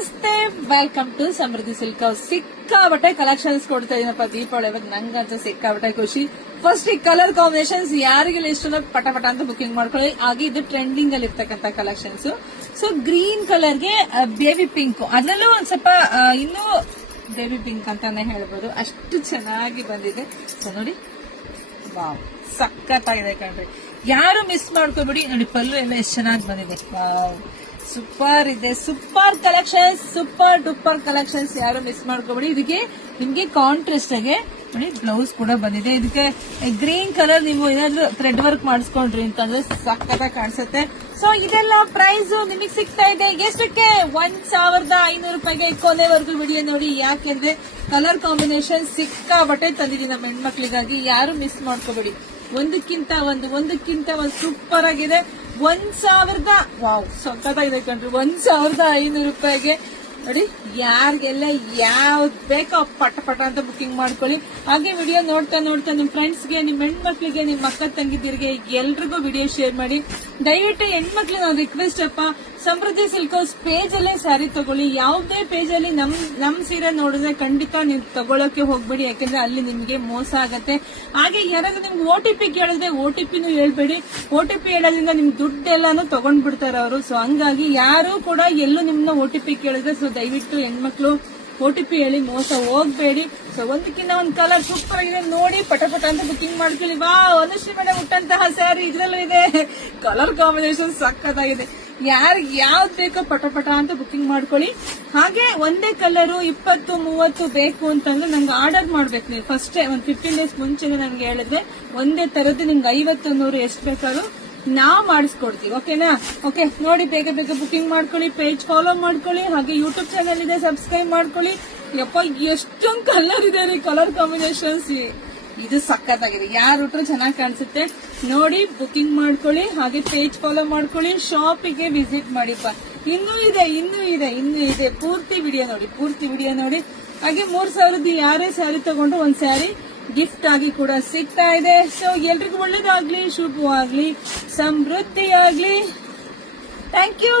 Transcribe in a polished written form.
ನಮಸ್ತೆ, welcome to Samriddhi silk house. ಸಿಕ್ಕಾಬಟ್ಟೆ collections ಕೊಡ್ತಾ ಇದೀನಪ್ಪ ದೀಪಾವಳಿ. ನಂಗಂತೂ ಸಿಕ್ಕಾಬಟ್ಟೆ ಖುಷಿ. ಫಸ್ಟ್ ಈ ಕಲರ್ ಕಾಂಬಿನೇಷನ್ಸ್ ಯಾರಿಗೆಲ್ಲ ಇಷ್ಟ ಪಟ ಪಟ ಅಂತ ಬುಕಿಂಗ್ ಮಾಡ್ಕೊಳ್ಳಿ. ಹಾಗೆ ಇದು ಟ್ರೆಂಡಿಂಗ್ ಅಲ್ಲಿ ಇರ್ತಕ್ಕಂಥ ಕಲೆಕ್ಷನ್ಸ್. ಸೊ ಗ್ರೀನ್ ಕಲರ್ಗೆ ಬೇಬಿ ಪಿಂಕ್, ಅದರಲ್ಲೂ ಒಂದ್ ಸ್ವಲ್ಪ ಇನ್ನೂ ಬೇಬಿ ಪಿಂಕ್ ಅಂತಾನೆ ಹೇಳ್ಬೋದು, ಅಷ್ಟು ಚೆನ್ನಾಗಿ ಬಂದಿದೆ. ಸೊ ನೋಡಿ, ವಾವ್, ಸಖತ್ತಾಗಿದೆ ಕಣ್ರಿ. ಯಾರು ಮಿಸ್ ಮಾಡ್ಕೋಬಿಡಿ. ನೋಡಿ ಪಲ್ಲು ಎಲ್ಲ ಎಷ್ಟು ಚೆನ್ನಾಗಿ ಬಂದಿದೆ. ವಾವ್, ಸೂಪರ್ ಇದೆ. Super collections, super duper collections. ಯಾರು ಮಿಸ್ ಮಾಡ್ಕೋಬೇಡಿ. ಇದಕ್ಕೆ ನಿಮ್ಗೆ ಕಾಂಟ್ರಾಸ್ಟ್ ಆಗಿ ನೋಡಿ ಬ್ಲೌಸ್ ಕೂಡ ಬಂದಿದೆ. ಇದಕ್ಕೆ ಗ್ರೀನ್ ಕಲರ್ ನೀವು ಏನಾದ್ರು ಥ್ರೆಡ್ ವರ್ಕ್ ಮಾಡಿಸ್ಕೊಂಡ್ರಿ ಅಂತಂದ್ರೆ ಸಕ್ಕತ್ತಾಗಿ ಕಾಣಿಸುತ್ತೆ. ಸೊ ಇದೆಲ್ಲ ಪ್ರೈಸ್ ನಿಮಗೆ ಸಿಗ್ತಾ ಇದೆ ಎಷ್ಟಕ್ಕೆ? 1500 ರೂಪಾಯಿಗೆ. ಕೊನೆವರೆಗೂ ವಿಡಿಯೋ ನೋಡಿ, ಯಾಕೆಂದ್ರೆ ಕಲರ್ ಕಾಂಬಿನೇಷನ್ ಸಿಕ್ಕಾಬಟ್ಟೆ ತಂದಿದ್ದೀನಿ ನಮ್ಮ ಹೆಣ್ಮಕ್ಳಿಗಾಗಿ. ಯಾರು ಮಿಸ್ ಮಾಡ್ಕೋಬೇಡಿ. ಒಂದಕ್ಕಿಂತ ಒಂದು ಸೂಪರ್ ಆಗಿದೆ. 1000, ವಾವ್, ಸಕ್ಕತ್ತಾಗಿದೆ ಕಣ್ರಿ. 1500 ರೂಪಾಯಿಗೆ ನೋಡಿ. ಯಾರಿಗೆಲ್ಲ ಯಾವ್ದು ಬೇಕೋ ಪಟ ಪಟ ಅಂತ ಬುಕಿಂಗ್ ಮಾಡ್ಕೊಳ್ಳಿ. ಹಾಗೆ ವಿಡಿಯೋ ನೋಡ್ತಾ ನಿಮ್ ಫ್ರೆಂಡ್ಸ್ಗೆ, ನಿಮ್ ಹೆಣ್ಮಕ್ಳಿಗೆ, ನಿಮ್ ಅಕ್ಕ ತಂಗಿದಿರಿಗೆ ಎಲ್ರಿಗೂ ವಿಡಿಯೋ ಶೇರ್ ಮಾಡಿ. ದಯವಿಟ್ಟು ಹೆಣ್ಮಕ್ಳು ನಾವು ರಿಕ್ವೆಸ್ಟ್ ಅಪ್ಪ, ಸಮೃದ್ಧಿ ಸಿಲ್ಕ್ ಹೌಸ್ ಪೇಜ್ ಅಲ್ಲೇ ಸ್ಯಾರಿ ತಗೊಳ್ಳಿ. ಯಾವುದೇ ಪೇಜ್ ಅಲ್ಲಿ ನಮ್ ಸೀರೆ ನೋಡಿದ್ರೆ ಖಂಡಿತ ನೀವು ತಗೊಳಕ್ಕೆ ಹೋಗ್ಬೇಡಿ, ಯಾಕಂದ್ರೆ ಅಲ್ಲಿ ನಿಮ್ಗೆ ಮೋಸ ಆಗತ್ತೆ. ಹಾಗೆ ಯಾರಾದ್ರೂ ನಿಮ್ಗೆ OTP ಕೇಳಿದ್ರೆ OTP ಹೇಳ್ಬೇಡಿ. OTP ಹೇಳೋದ್ರಿಂದ ನಿಮ್ ದುಡ್ಡೆಲ್ಲಾನು ತಗೊಂಡ್ ಬಿಡ್ತಾರೆ ಅವರು. ಸೊ ಹಂಗಾಗಿ ಯಾರು ಕೂಡ ಎಲ್ಲೂ ನಿಮ್ನ OTP ಕೇಳಿದ್ರೆ ಸೊ ದಯವಿಟ್ಟು ಹೆಣ್ಮಕ್ಳು OTP ಹೇಳಿ ಮೋಸ ಹೋಗ್ಬೇಡಿ. ಸೊ ಒಂದಕ್ಕಿಂತ ಒಂದ್ ಕಲರ್ ಸೂಪರ್ ಆಗಿದೆ ನೋಡಿ, ಪಟ ಪಟ ಅಂತ ಬುಕಿಂಗ್ ಮಾಡ್ಕೊಳ್ಳಿ. ಅನುಶ್ರೀ ಮೇಡಮ್ ಹುಟ್ಟಂತಹ ಸ್ಯಾರಿ ಇದ್ರಲ್ಲೂ ಇದೆ. ಕಲರ್ ಕಾಂಬಿನೇಷನ್ ಸಕ್ಕತ್ತಾಗಿದೆ. ಯಾರಿಗೆ ಯಾವ್ದು ಬೇಕೋ ಪಟ ಪಟ ಅಂತ ಬುಕಿಂಗ್ ಮಾಡ್ಕೊಳ್ಳಿ. ಹಾಗೆ ಒಂದೇ ಕಲರು 20-30 ಬೇಕು ಅಂತಂದ್ರೆ ನಂಗೆ ಆರ್ಡರ್ ಮಾಡ್ಬೇಕು. ನೀವು ಫಸ್ಟ್ ಒಂದ್ 15 ಡೇಸ್ ಮುಂಚೆನೆ ನಂಗೆ ಹೇಳಿದ್ರೆ ಒಂದೇ ತರದ್ದು ನಿಮ್ಗೆ 50-100 ಎಷ್ಟು ಬೇಕಾದ್ರೂ ನಾವ್ ಮಾಡಿಸ್ಕೊಡ್ತೀವಿ. ಓಕೆನಾ? ಓಕೆ, ನೋಡಿ ಬೇಗ ಬೇಗ ಬುಕಿಂಗ್ ಮಾಡ್ಕೊಳ್ಳಿ. ಪೇಜ್ ಫಾಲೋ ಮಾಡ್ಕೊಳ್ಳಿ. ಹಾಗೆ ಯೂಟ್ಯೂಬ್ ಚಾನಲ್ ಇದೆ, ಸಬ್ಸ್ಕ್ರೈಬ್ ಮಾಡ್ಕೊಳ್ಳಿ. ಯಪ್ಪ, ಎಷ್ಟೊಂದು ಕಲರ್ ಇದೆ ರೀ, ಕಲರ್ ಕಾಂಬಿನೇಷನ್ಸ್. ಇದು ಸಖತ್ತಾಗಿದೆ. ಯಾರು ಉಟ್ರು ಚೆನ್ನಾಗಿ ಕಾಣಿಸುತ್ತೆ. ನೋಡಿ ಬುಕಿಂಗ್ ಮಾಡ್ಕೊಳ್ಳಿ. ಹಾಗೆ ಪೇಜ್ ಫಾಲೋ ಮಾಡ್ಕೊಳ್ಳಿ. ಶಾಪಿಗೆ ವಿಸಿಟ್ ಮಾಡಿಪ್ಪ. ಇನ್ನೂ ಇದೆ. ಪೂರ್ತಿ ವಿಡಿಯೋ ನೋಡಿ. ಹಾಗೆ 3000 ಯಾರೇ ಸ್ಯಾರಿ ತಗೊಂಡ್ರು ಒಂದ್ ಸ್ಯಾರಿ ಗಿಫ್ಟ್ ಆಗಿ ಕೂಡ ಸಿಗ್ತಾ ಇದೆ. ಸೊ ಎಲ್ರಿಗೂ ಒಳ್ಳೇದಾಗ್ಲಿ, ಶುಭವಾಗ್ಲಿ, ಸಮೃದ್ಧಿಯಾಗ್ಲಿ. Thank you.